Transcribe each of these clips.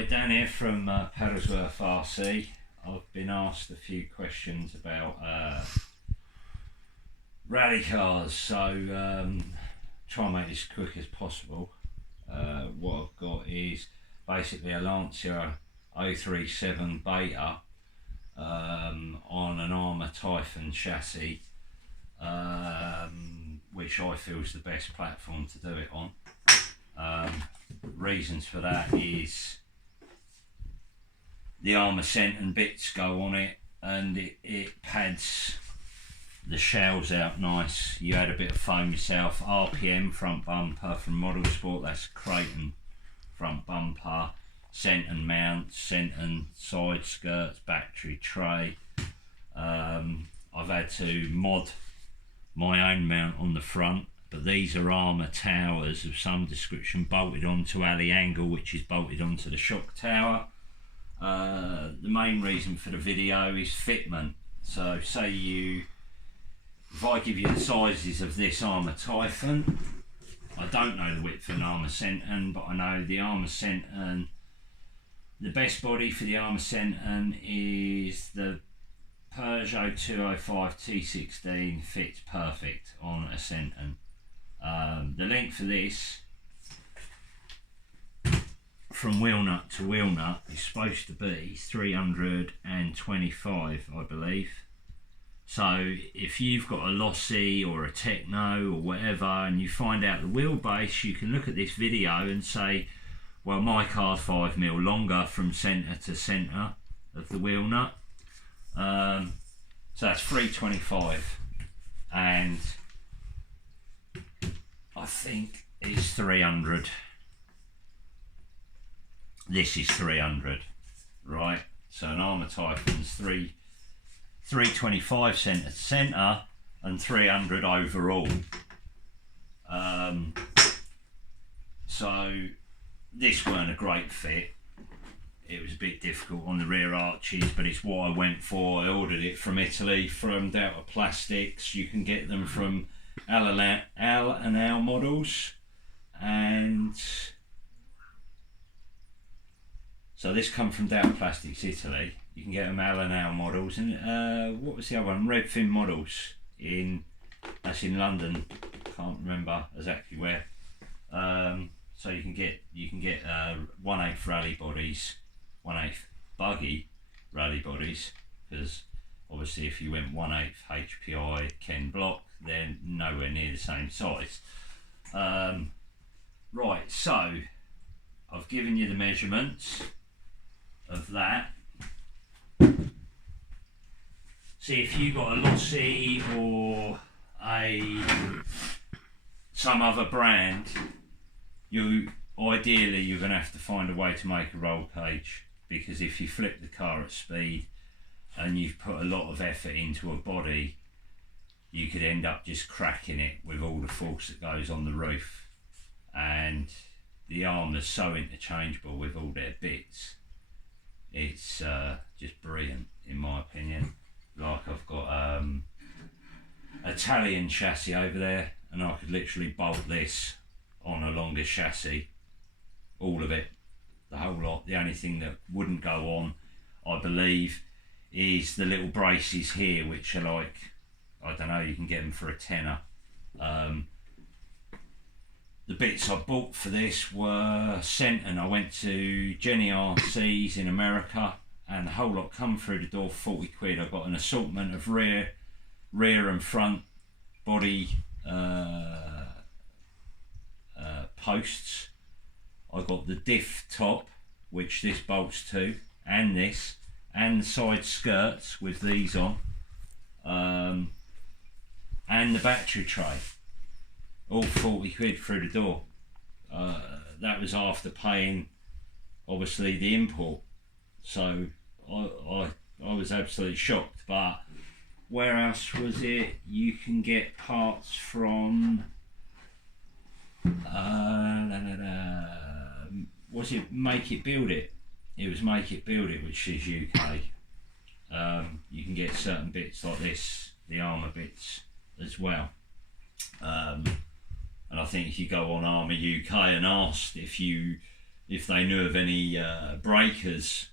Hi, Dan here from Paddlesworth RC. I've been asked a few questions about rally cars, so try and make this quick as possible. What I've got is basically a Lancia 037 Beta on an Arrma Typhon chassis, which I feel is the best platform to do it on. Reasons for that is the Arrma scent and bits go on it, and it pads the shells out nice. You add a bit of foam yourself. RPM front bumper from Model Sport, that's Citroen front bumper, scent and mount, scent and side skirts, battery tray. I've had to mod my own mount on the front, but these are Arrma towers of some description bolted onto alley angle, which is bolted onto the shock tower. The main reason for the video is fitment. So say if I give you the sizes of this Arrma Typhon, I don't know the width of an Arrma Senton, but I know the Arrma Senton, the best body for the Arrma Senton is the Peugeot 205 T16, fits perfect on a Senton. The length for this from wheel nut to wheel nut is supposed to be 325, I believe. So if you've got a Lossy or a Techno or whatever and you find out the wheelbase, you can look at this video and say, well, my car's 5mm longer from centre to centre of the wheel nut. So that's 325, and I think it's 300. This is 300, right? So an Arrma Typhon's 325 centre to centre and 300 overall. So this weren't a great fit. It was a bit difficult on the rear arches, but it's what I went for. I ordered it from Italy from Delta Plastics. You can get them from Al and Al models, and so this come from Delta Plastics Italy. You can get them Al and Al models, and what was the other one? Redfin models that's in London. Can't remember exactly where. So you can get 1/8 rally bodies, 1/8 buggy rally bodies, because obviously if you went 1/8 HPI Ken block, they're nowhere near the same size. Right, so I've given you the measurements of that. See, if you got a Lossy or some other brand, ideally you're going to have to find a way to make a roll cage, because if you flip the car at speed and you've put a lot of effort into a body, you could end up just cracking it with all the force that goes on the roof. And the Arrma's so interchangeable with all their bits, it's just brilliant in my opinion. Like, I've got Italian chassis over there, and I could literally bolt this on a longer chassis, all of it, the whole lot. The only thing that wouldn't go on, I believe, is the little braces here, which are like, I don't know, you can get them for a tenner. The bits I bought for this were sent, and I went to Jenny RC's in America, and the whole lot come through the door for 40 quid. I got an assortment of rear and front body posts. I got the diff top, which this bolts to, and this, and the side skirts with these on, and the battery tray, all 40 quid through the door. That was after paying obviously the import, so I was absolutely shocked. But where else was it? You can get parts from was it Make It Build It? It was Make It Build It, which is UK. You can get certain bits like this, the Arrma bits as well. And I think if you go on Arrma UK and asked if you if they knew of any breakers.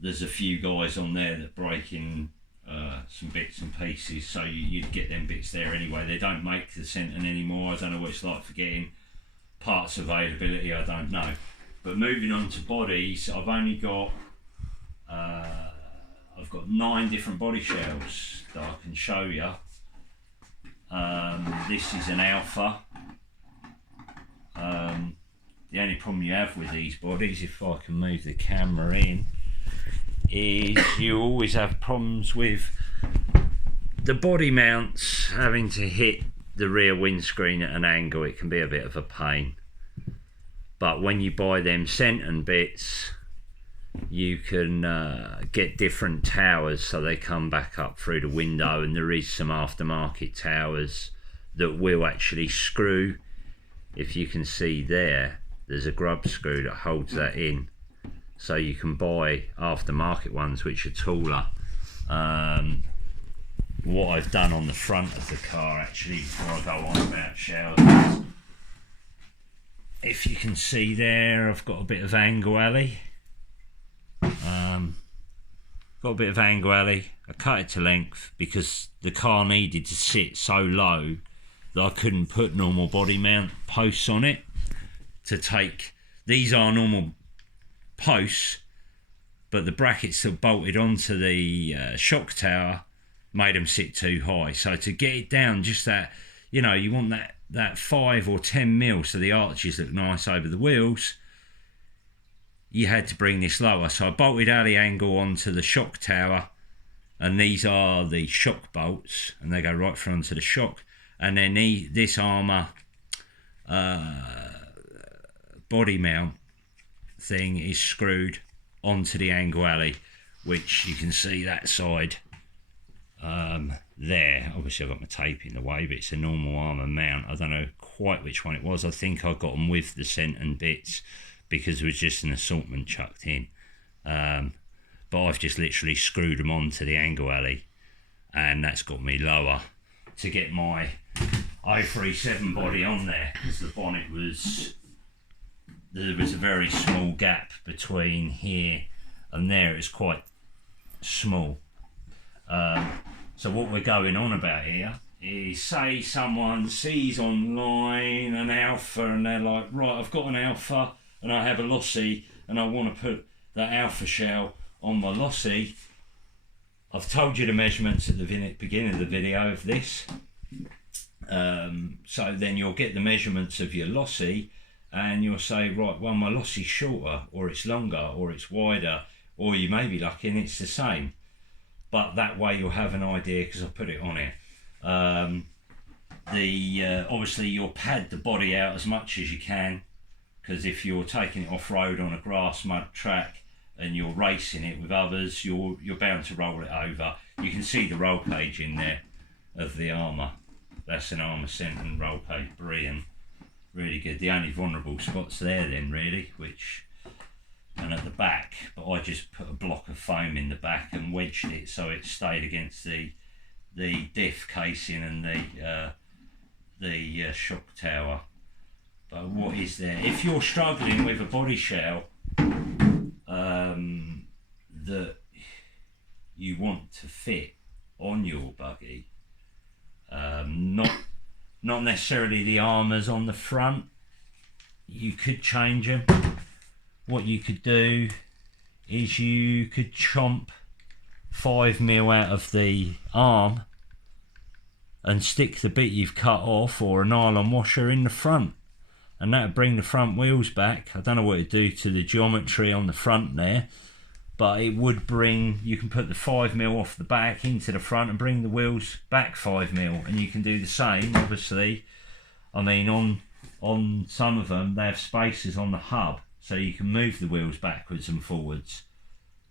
There's a few guys on there that break in some bits and pieces, so you'd get them bits there anyway. They don't make the Citroen anymore. I don't know what it's like for getting parts availability, I don't know. But moving on to bodies, I've only got I've got 9 different body shells that I can show you. This is an Alfa. The only problem you have with these bodies, if I can move the camera in, is you always have problems with the body mounts having to hit the rear windscreen at an angle. It can be a bit of a pain. But when you buy them Citroen bits, you can get different towers so they come back up through the window, and there is some aftermarket towers that will actually screw. If you can see there's a grub screw that holds that in, so you can buy aftermarket ones which are taller. What I've done on the front of the car, actually, before I go on about showers, if you can see there, I've got a bit of angle alley. Got a bit of angle alley. I cut it to length because the car needed to sit so low that I couldn't put normal body mount posts on it to take. These are normal posts, but the brackets that bolted onto the shock tower made them sit too high. So to get it down, just that, you know, you want that 5 or 10 mil so the arches look nice over the wheels, you had to bring this lower. So I bolted alley angle onto the shock tower, and these are the shock bolts, and they go right through onto the shock. And then this Arrma body mount thing is screwed onto the angle alley, which you can see that side there. Obviously I've got my tape in the way, but it's a normal Arrma mount. I don't know quite which one it was. I think I got them with the Citroen bits because it was just an assortment chucked in, but I've just literally screwed them onto the angle alley, and that's got me lower to get my 037 body on there, because the bonnet was, there was a very small gap between here and there. It was quite small. So what we're going on about here is, say someone sees online an Alfa and they're like, right, I've got an Alfa and I have a Lossy and I want to put that Alfa shell on my Lossy. I've told you the measurements at the beginning of the video of this. So then you'll get the measurements of your Lossy and you'll say, right, well, my Lossy's shorter, or it's longer, or it's wider, or you may be lucky and it's the same. But that way you'll have an idea, because I put it on it. Obviously you'll pad the body out as much as you can, because if you're taking it off-road on a grass mud track and you're racing it with others, you're bound to roll it over. You can see the roll page in there of the Arrma. That's an Arrma Citroen roll page, brilliant, really good. The only vulnerable spots there then really, and at the back, but I just put a block of foam in the back and wedged it so it stayed against the diff casing and the shock tower. But what is there? If you're struggling with a body shell that you want to fit on your buggy, not necessarily the Arrmas on the front, you could change them. What you could do is you could chomp 5 mil out of the arm and stick the bit you've cut off, or a nylon washer, in the front, and that would bring the front wheels back. I don't know what it'd do to the geometry on the front there, but it would bring, you can put the 5 mil off the back into the front and bring the wheels back 5 mil, and you can do the same, obviously. I mean, on some of them they have spaces on the hub, so you can move the wheels backwards and forwards,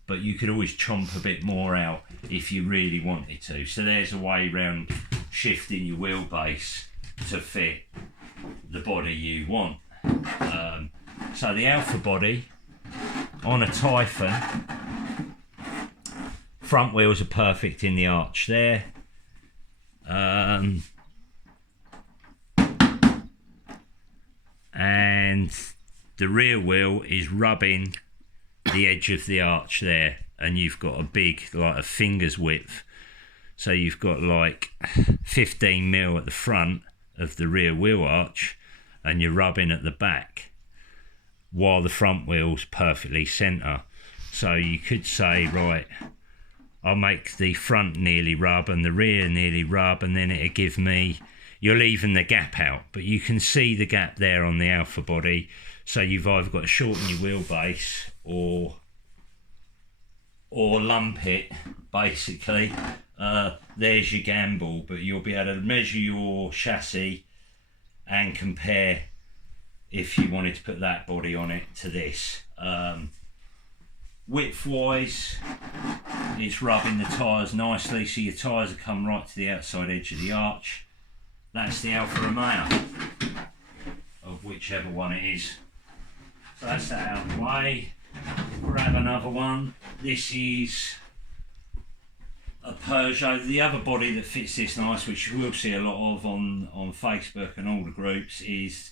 but you could always chomp a bit more out if you really wanted to. So there's a way around shifting your wheelbase to fit the body you want. So the Alfa body on a Typhon, front wheels are perfect in the arch there. And the rear wheel is rubbing the edge of the arch there, and you've got a big, like a finger's width. So you've got like 15mm at the front of the rear wheel arch, and you're rubbing at the back, while the front wheel's perfectly centre. So you could say, right, I'll make the front nearly rub and the rear nearly rub, and then it'll give me, you'll even the gap out, but you can see the gap there on the Alfa body. So you've either got to shorten your wheelbase or lump it, basically. There's your gamble, but you'll be able to measure your chassis and compare if you wanted to put that body on it to this. Width wise, it's rubbing the tyres nicely, so your tyres will come right to the outside edge of the arch. That's the Alfa Romeo, of whichever one it is. So that's that out of the way. Grab another one. This is a Peugeot. The other body that fits this nice, which you will see a lot of on Facebook and all the groups, is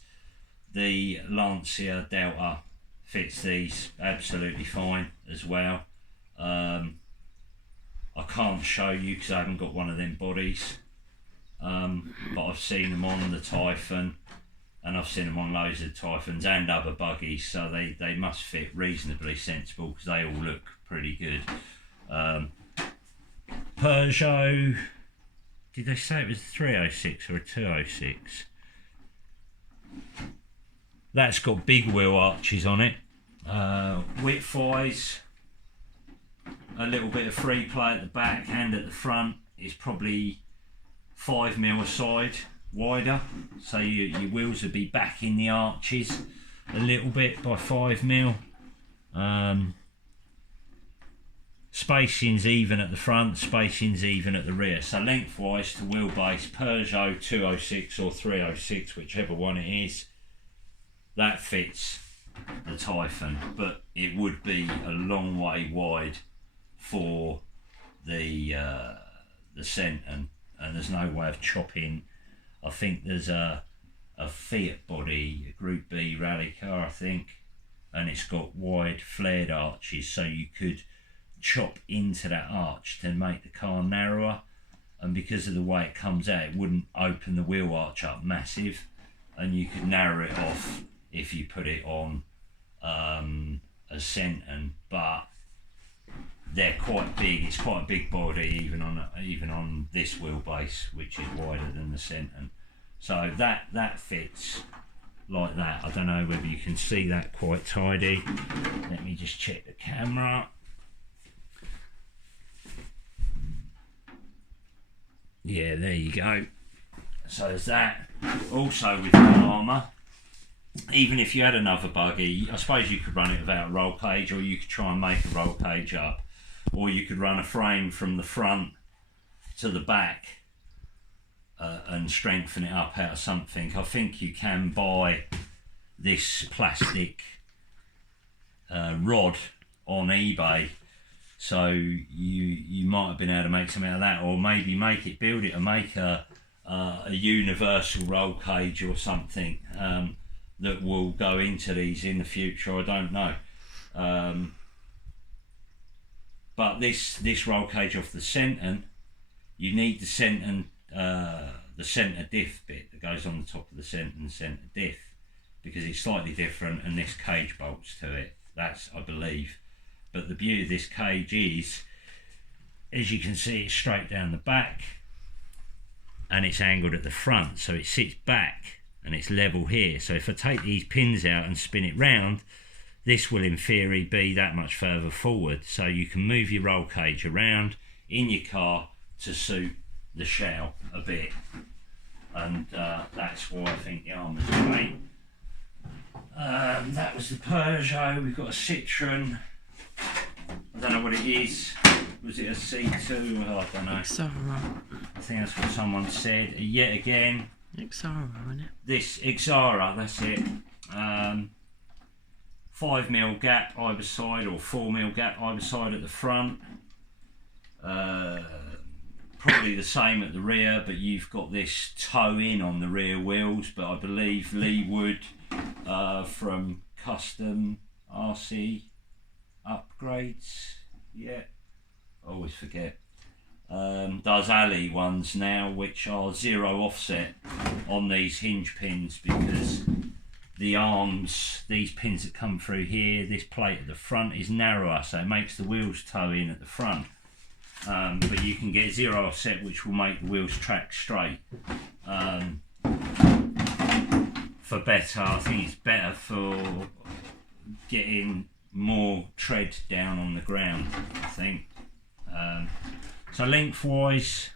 the Lancia Delta. Fits these absolutely fine as well. I can't show you because I haven't got one of them bodies, but I've seen them on the Typhon, and I've seen them on loads of Typhons and other buggies, so they must fit reasonably sensible because they all look pretty good. Peugeot, did they say it was a 306 or a 206? That's got big wheel arches on it. Width wise, a little bit of free play at the back and at the front. It's probably 5mm a side wider, so your wheels will be back in the arches a little bit by 5mm. Spacing's even at the front, spacing's even at the rear. So lengthwise to wheelbase, Peugeot 206 or 306, whichever one it is, that fits the Typhon, but it would be a long way wide for the Citroen, and there's no way of chopping. I think there's a Fiat body, a Group B rally car, I think, and it's got wide flared arches, so you could chop into that arch to make the car narrower, and because of the way it comes out, it wouldn't open the wheel arch up massive, and you could narrow it off if you put it on a Citroen, but they're quite big. It's quite a big body even on this wheelbase, which is wider than the Citroen. So that fits like that. I don't know whether you can see that quite tidy. Let me just check the camera. Yeah, there you go. So there's that. Also with the Arrma, even if you had another buggy, I suppose you could run it without a roll cage, or you could try and make a roll cage up, or you could run a frame from the front to the back and strengthen it up out of something. I think you can buy this plastic rod on eBay, so you might have been able to make something out of that, or maybe build it and make a universal roll cage or something that will go into these in the future. I don't know, but this roll cage off the Citroen, you need the Citroen, the centre diff bit that goes on the top of the Citroen centre diff, because it's slightly different, and this cage bolts to it. That's, I believe. But the beauty of this cage is, as you can see, it's straight down the back and it's angled at the front, so it sits back and it's level here. So if I take these pins out and spin it round, this will in theory be that much further forward, so you can move your roll cage around in your car to suit the shell a bit, and that's why I think the Arrma's great. That was the Peugeot. We've got a Citroen, I don't know what it is. Was it a C2? Oh, I don't know. Arrma. I think that's what someone said. Yet again, Arrma, isn't it? this Arrma, that's it. 5mm gap either side, or 4mm gap either side at the front. Probably the same at the rear, but you've got this toe in on the rear wheels. But I believe Lee Wood from custom RC upgrades. Yeah, I always forget. Does alley ones now, which are 0 offset on these hinge pins, because the arms, these pins that come through here, this plate at the front is narrower, so it makes the wheels toe in at the front. But you can get 0 offset, which will make the wheels track straight. For better, I think it's better for getting more tread down on the ground, I think. So lengthwise,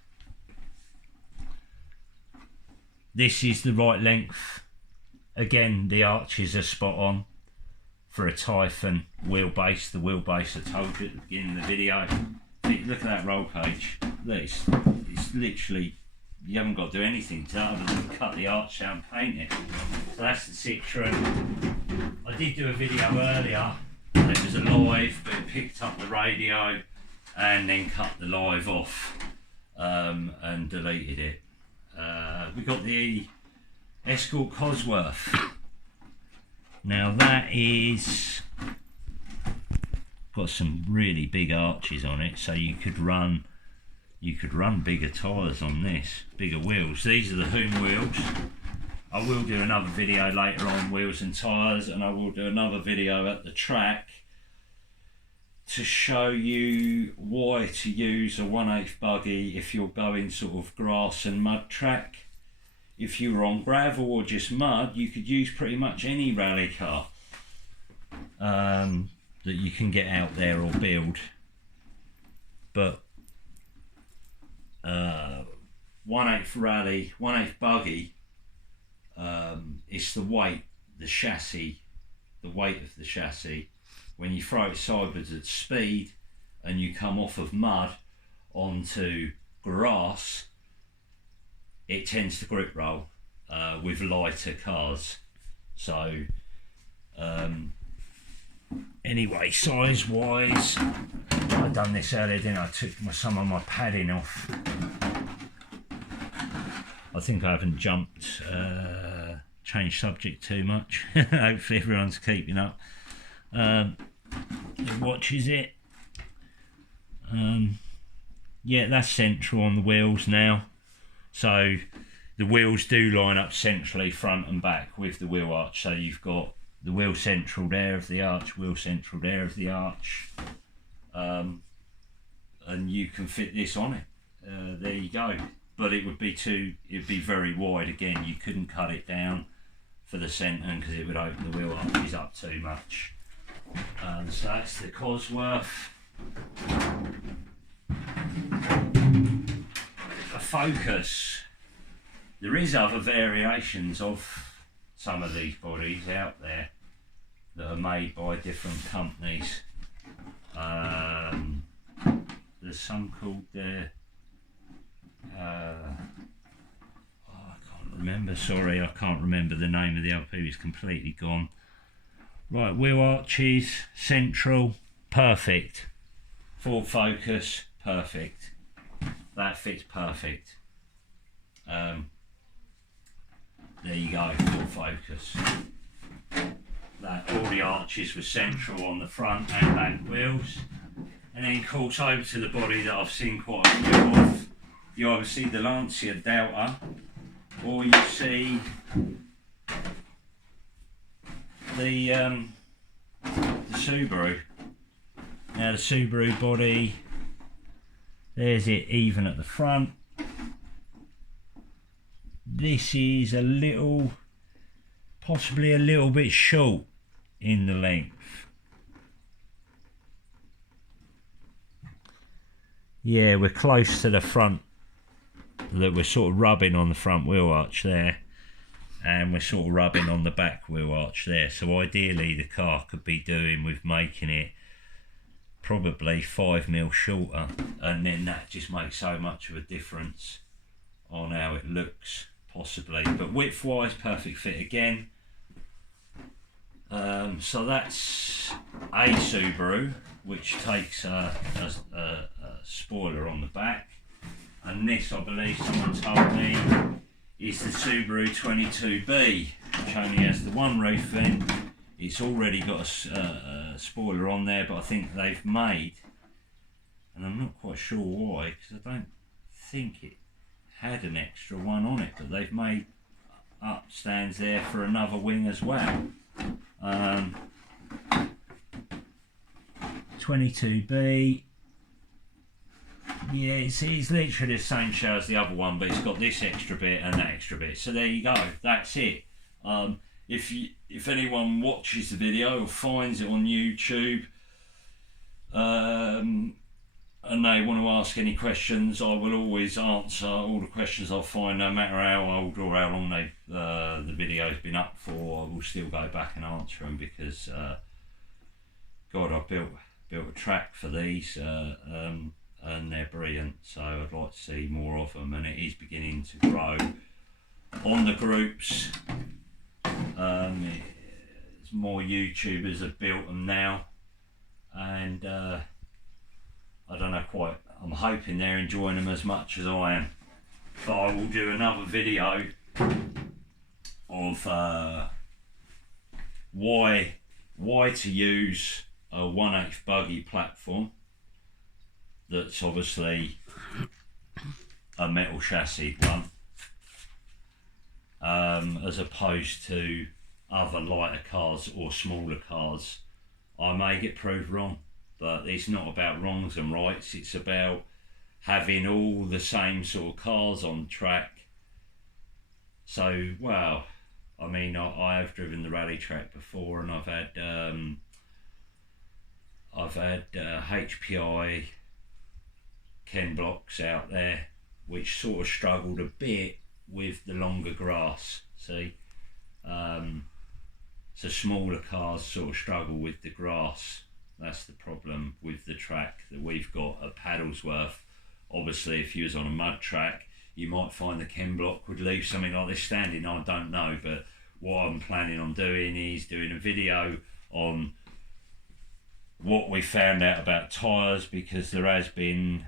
this is the right length. Again, the arches are spot on for a Typhon wheelbase. The wheelbase I told you at the beginning of the video. Look at that roll cage. Look, it's literally, you haven't got to do anything to other than cut the arch out and paint it. So that's the Citroen. I did do a video earlier, and it was a live, but it picked up the radio and then cut the live off and deleted it. We got the Escort Cosworth. Now that is got some really big arches on it, so you could run bigger tyres on this, bigger wheels. These are the Hoom wheels. I will do another video later on wheels and tyres, and I will do another video at the track to show you why to use a 1/8 buggy if you're going sort of grass and mud track. If you were on gravel or just mud, you could use pretty much any rally car that you can get out there or build. But 1/8 rally, 1/8 buggy, it's the weight, the chassis, the weight of the chassis. When you throw it sideways at speed and you come off of mud onto grass, it tends to grip roll with lighter cars. So anyway, size wise, I done this earlier, didn't I? I took some of my padding off. I think I haven't jumped, changed subject too much. Hopefully everyone's keeping up. It watches it. Yeah, that's central on the wheels now. So the wheels do line up centrally front and back with the wheel arch. So you've got the wheel central there of the arch, wheel central there of the arch, and you can fit this on it. There you go. But it would be it'd be very wide again. You couldn't cut it down for the centre because it would open the wheel arches up too much. So that's the Cosworth. A Focus. There is other variations of some of these bodies out there that are made by different companies. There's some called I can't remember, sorry, I can't remember the name of the LP, it's completely gone. Right, wheel arches, central, perfect. Ford Focus, perfect. That fits perfect. There you go, Ford Focus. All the arches were central on the front and back wheels. And then of course over to the body that I've seen quite a few of. You either see the Lancia Delta or you see the Subaru. Now the Subaru body, there's it even at the front. This is a little, possibly a little bit short in the length. Yeah, we're close to the front, that we're sort of rubbing on the front wheel arch there, and we're sort of rubbing on the back wheel arch there. So ideally the car could be doing with making it probably 5mm shorter, and then that just makes so much of a difference on how it looks possibly. But width wise, perfect fit again. So that's a Subaru, which takes a spoiler on the back, and this, I believe someone told me, is the Subaru 22B, which only has the one roof vent. it's already got a spoiler on there, but I think they've made, and I'm not quite sure why, because I don't think it had an extra one on it, but they've made up stands there for another wing as well. 22B. Yeah, it's literally the same shell as the other one, but it's got this extra bit and that extra bit. So there you go. That's it. If anyone watches the video or finds it on YouTube, and they want to ask any questions, I will always answer all the questions I find, no matter how old or how long the video's been up for. I will still go back and answer them, because God, I built a track for these, and they're brilliant. So I'd like to see more of them, and it is beginning to grow on the groups. More YouTubers have built them now, and I don't know quite, I'm hoping they're enjoying them as much as I am. But I will do another video of why to use a 1/8 buggy platform that's obviously a metal chassis one, as opposed to other lighter cars or smaller cars. I may get proved wrong, but it's not about wrongs and rights, it's about having all the same sort of cars on track. So, well, I mean, I have driven the rally track before, and I've had HPI Ken blocks out there which sort of struggled a bit with the longer grass. See, so smaller cars sort of struggle with the grass. That's the problem with the track that we've got at Paddlesworth. Obviously, if you was on a mud track, you might find the Ken block would leave something like this standing. I don't know, but what I'm planning on doing is doing a video on what we found out about tyres, because there has been,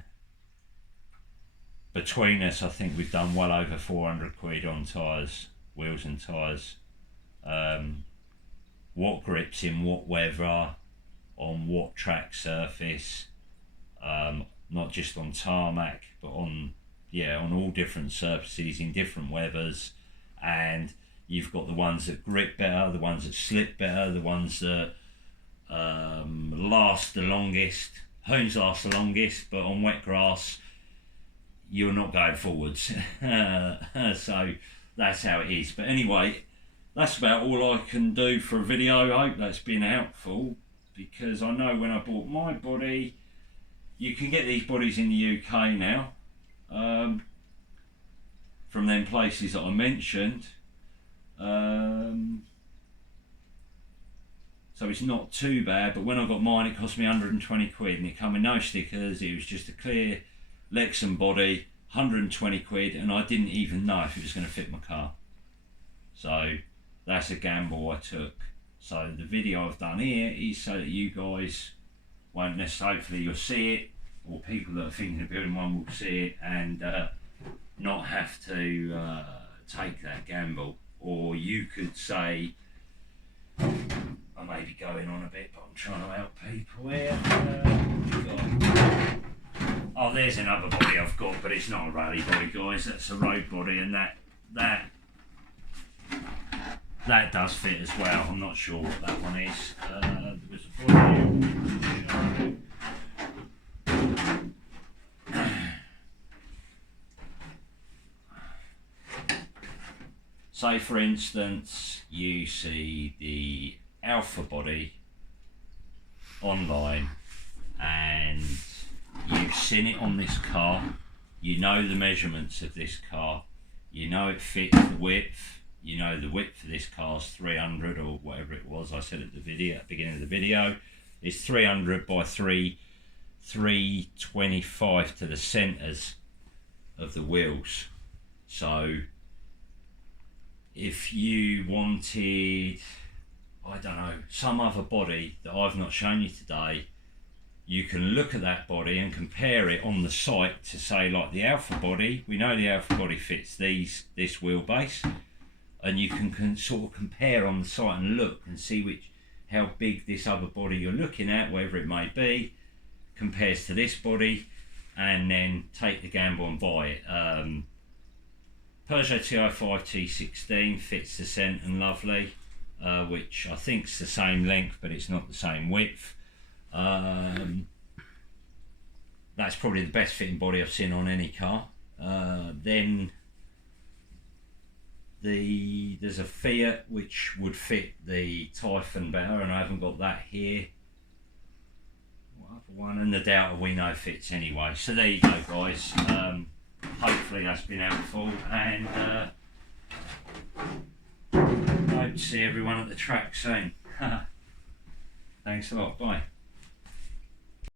between us, I think we've done well over 400 quid on tyres, wheels and tyres. What grips in what weather, on what track surface, not just on tarmac, but on all different surfaces in different weathers. And you've got the ones that grip better, the ones that slip better, the ones that last the longest. Hoons last the longest, but on wet grass you're not going forwards. So that's how it is. But anyway, that's about all I can do for a video. I hope that's been helpful, because I know when I bought my body, you can get these bodies in the UK now, from them places that I mentioned. So it's not too bad, but when I got mine it cost me 120 quid, and it came with no stickers. It was just a clear Lexan body, 120 quid, and I didn't even know if it was going to fit my car. So that's a gamble I took. So the video I've done here is so that you guys won't necessarily, hopefully you'll see it, or people that are thinking of building one will see it, and not have to take that gamble. Or you could say, I may be going on a bit, but I'm trying to help people here. Oh, there's another body I've got, but it's not a rally body, guys. That's a road body, and that does fit as well. I'm not sure what that one is. There was a body. Say for instance, you see the Alfa body online, and you've seen it on this car, you know the measurements of this car, you know it fits the width, you know the width of this car's 300 or whatever it was I said at the beginning of the video, is 300 by 325 to the centres of the wheels. So if you wanted, I don't know, some other body that I've not shown you today, you can look at that body and compare it on the site to say, like the Alfa body, we know the Alfa body fits this wheelbase, and you can sort of compare on the site and look and see how big this other body you're looking at, whatever it may be, compares to this body, and then take the gamble and buy it. Peugeot TI5 T16 fits the scent and lovely, which I think is the same length but it's not the same width. That's probably the best fitting body I've seen on any car. Then there's a Fiat which would fit the Typhon better, and I haven't got that here. What other one? And the Delta we know fits anyway. So there you go, guys. Hopefully that's been helpful, and I hope to see everyone at the track soon. Thanks a lot. Bye.